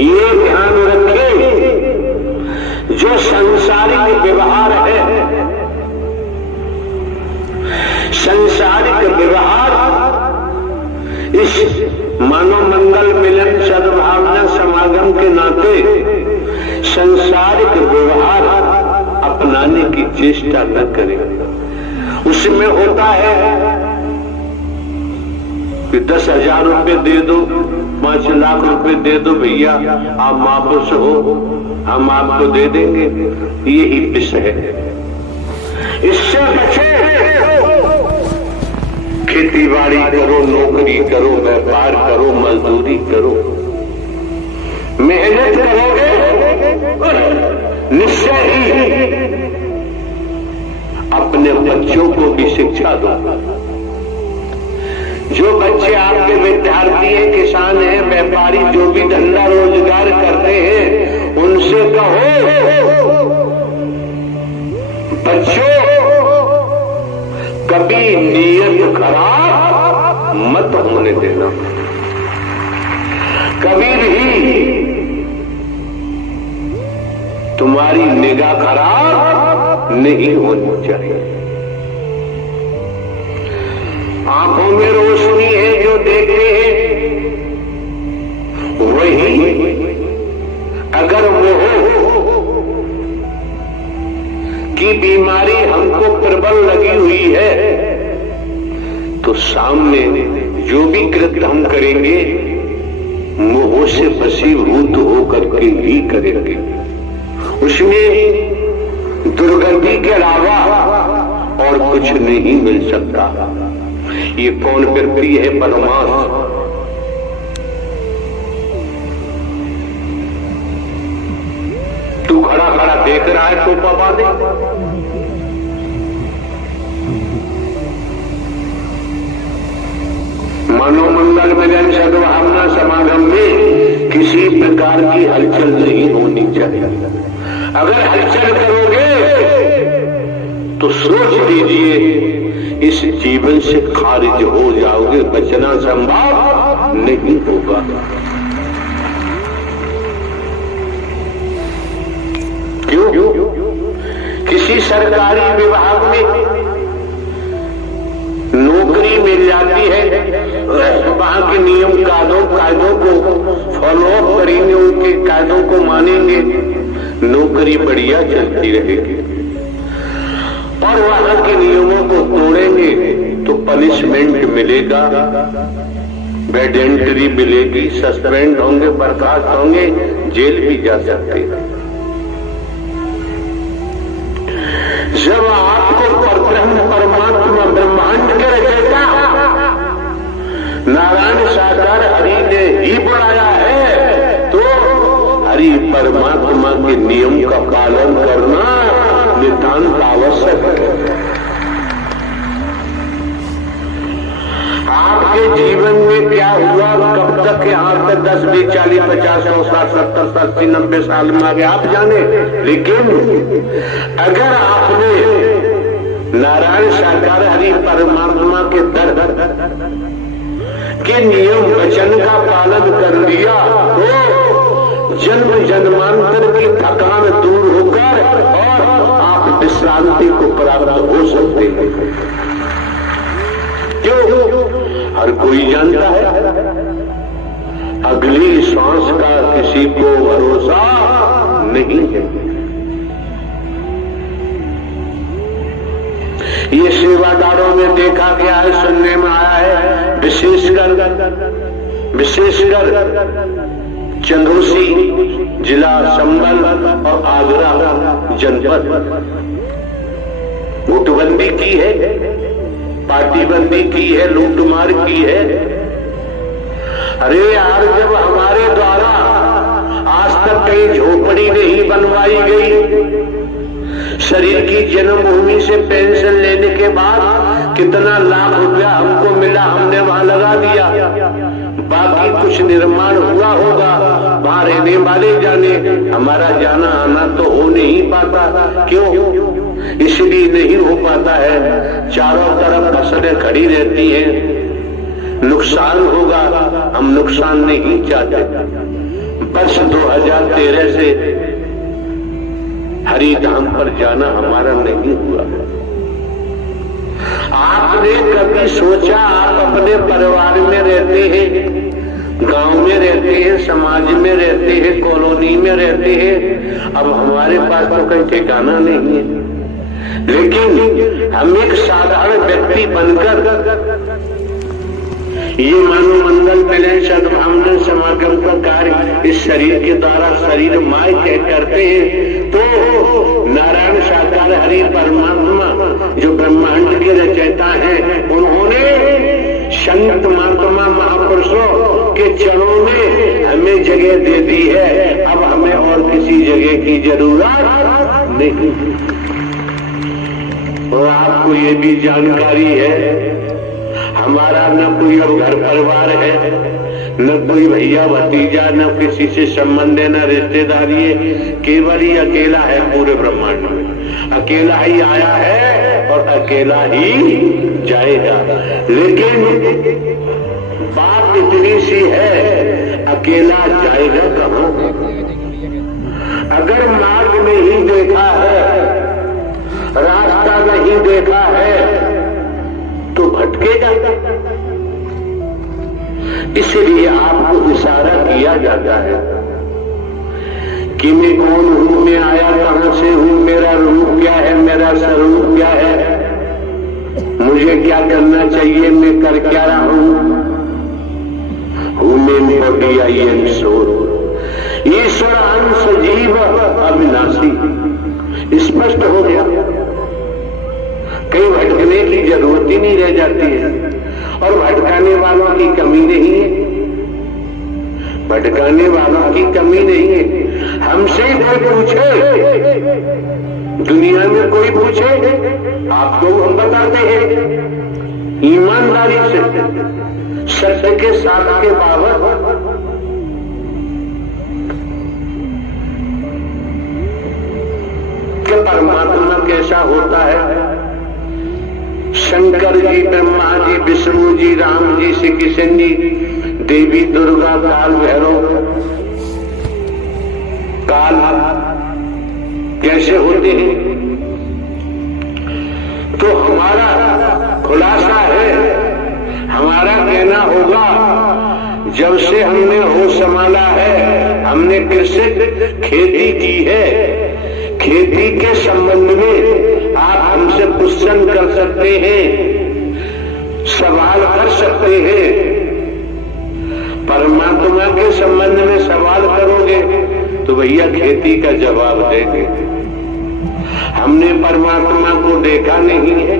ये ध्यान रखें, जो सांसारिक व्यवहार है, सांसारिक व्यवहार इस मानव मंगल मिलन सद्भावना समागम के नाते सांसारिक व्यवहार अपनाने की चेष्टा न करें। उसमें होता है कि 10,000 रुपए दे दो, 5 लाख रुपए दे दो भैया, आप वापस हो, हम आपको दे देंगे। यही विषय है, इससे बचे। खेती बाड़ी करो, नौकरी करो, व्यापार करो, मजदूरी करो, मेहनत करोगे निश्चय ही अपने बच्चों को भी शिक्षा दो। जो बच्चे आपके विद्यार्थी हैं, किसान हैं, व्यापारी, जो भी धंधा रोजगार करते हैं, उनसे कहो बच्चों कभी नीयत खराब मत होने देना, कभी भी तुम्हारी निगाह खराब नहीं होनी चाहिए। आंखों में रोशनी है, जो देखते हैं वही, अगर वो की बीमारी हमको प्रबल लगी हुई है तो सामने जो भी कृत्य हम करेंगे मोह से वशीभूत होकर के ही करेंगे। उसमें दुर्गति के अलावा और कुछ नहीं मिल सकता। ये कौन व्यक्ति है? परमात्मा। तू खड़ा खड़ा देख रहा है तो पापा दे। मनोमंगल मिलन सद्भावना समागम में किसी प्रकार की हलचल नहीं होनी चाहिए। अगर हलचल करोगे तो सोच लीजिए इस जीवन से खारिज हो जाओगे, बचना संभव नहीं होगा। क्यों? किसी सरकारी विभाग में नौकरी मिल जाती है, वहां के नियम कायदों को फॉलो अप करेंगे, उनके कायदों को मानेंगे, नौकरी बढ़िया चलती रहेगी। और वहां के नियमों को तोड़ेंगे तो पनिशमेंट मिलेगा, बेड एंट्री मिलेगी, सस्पेंड होंगे, बर्खास्त होंगे, जेल भी जा सकते हैं। जब आपको परब्रह्म परमात्मा ब्रह्मांड के रचयिता नारायण साकार हरि ने ही बनाया है तो हरि परमात्मा के नियम का पालन करना नितांत आवश्यक है। आपके जीवन में क्या हुआ, कब तक यहाँ पे 10, 20, 40, 50, 100, 60, 70, 80, 90 साल में आगे आप जाने। लेकिन अगर आपने नारायण साकार हरि परमात्मा के दर के नियम वचन का पालन कर लिया तो जन्म जन्मांतर की थकान दूर होकर और आप विश्रांति को प्राप्त हो सकते हैं। क्यों? हर कोई जानता है अगली सांस का किसी को भरोसा नहीं है। ये सेवादारों में देखा गया है, सुनने में आया है, विशेषकर चंदौसी जिला संभल और आगरा जनपद गुटबंदी की है, पार्टीबंदी की है, लूटमार की है। अरे यार, जब हमारे द्वारा आज तक कहीं झोपड़ी नहीं बनवाई गई, शरीर की जन्मभूमि से पेंशन लेने के बाद कितना लाख रुपया हमको मिला, हमने वहां लगा दिया, बाकी कुछ निर्माण हुआ होगा, वहां रहने वाले जाने, हमारा जाना आना तो हो नहीं पाता। क्यों? इसलिए नहीं हो पाता है, चारों तरफ फसलें खड़ी रहती हैं, नुकसान होगा, हम नुकसान नहीं चाहते। वर्ष 2013 से हरिधाम पर जाना हमारा नहीं हुआ। आपने कभी सोचा, आप अपने परिवार में रहते हैं, गांव में रहते हैं, समाज में रहते हैं, कॉलोनी में रहते हैं, अब हमारे पास तो कहीं ठिकाना नहीं है, लेकिन हम एक साधारण व्यक्ति बनकर ये मानव मंगल मिलन सद्भावना समागम का कार्य इस शरीर के द्वारा शरीर माय तय करते हैं, तो नारायण साकार हरि परमात्मा जो ब्रह्मांड के रचयिता हैं, उन्होंने संत महात्मा महापुरुषों के चरणों में हमें जगह दे दी है। अब हमें और किसी जगह की जरूरत नहीं। और आपको ये भी जानकारी है, हमारा न कोई अब घर परिवार है, न कोई भैया भतीजा, न किसी से संबंध है, न रिश्तेदारी है, केवल ही अकेला है पूरे ब्रह्मांड में। अकेला ही आया है और अकेला ही जाएगा। लेकिन बात इतनी सी है, अकेला जाएगा कहां? अगर मार्ग नहीं देखा है, रास्ता नहीं देखा है, तो भटकेगा। इसलिए आपको इशारा किया जाता है कि मैं कौन हूं, मैं आया कहां से हूं, मेरा रूप क्या है, मेरा स्वरूप क्या है, मुझे क्या करना चाहिए, मैं कर क्या रहा हूं मैं बॉडी आई एम सोल। ईश्वर अंश जीव अविनाशी स्पष्ट हो गया। कहीं भटकने की जरूरत ही नहीं रह जाती है, और भटकाने वालों की कमी नहीं है, भटकाने वालों की कमी नहीं है। हमसे ही कोई पूछे, दुनिया में कोई पूछे, आपको हम बताते हैं ईमानदारी से, सत्य के साथ के बाबत। कि परमात्मा कैसा होता है। शंकर जी, ब्रह्मा जी, विष्णु जी, राम जी, श्री कृष्ण जी, देवी दुर्गा, काल भैरव, काल कैसे होते हैं? तो हमारा खुलासा है, हमारा कहना होगा, जब से हमने होश संभाला है, हमने कृषि खेती की है, खेती के संबंध में आप हमसे क्वेश्चन कर सकते हैं, सवाल कर सकते हैं। परमात्मा के संबंध में सवाल करोगे तो भैया खेती का जवाब देंगे। हमने परमात्मा को देखा नहीं है,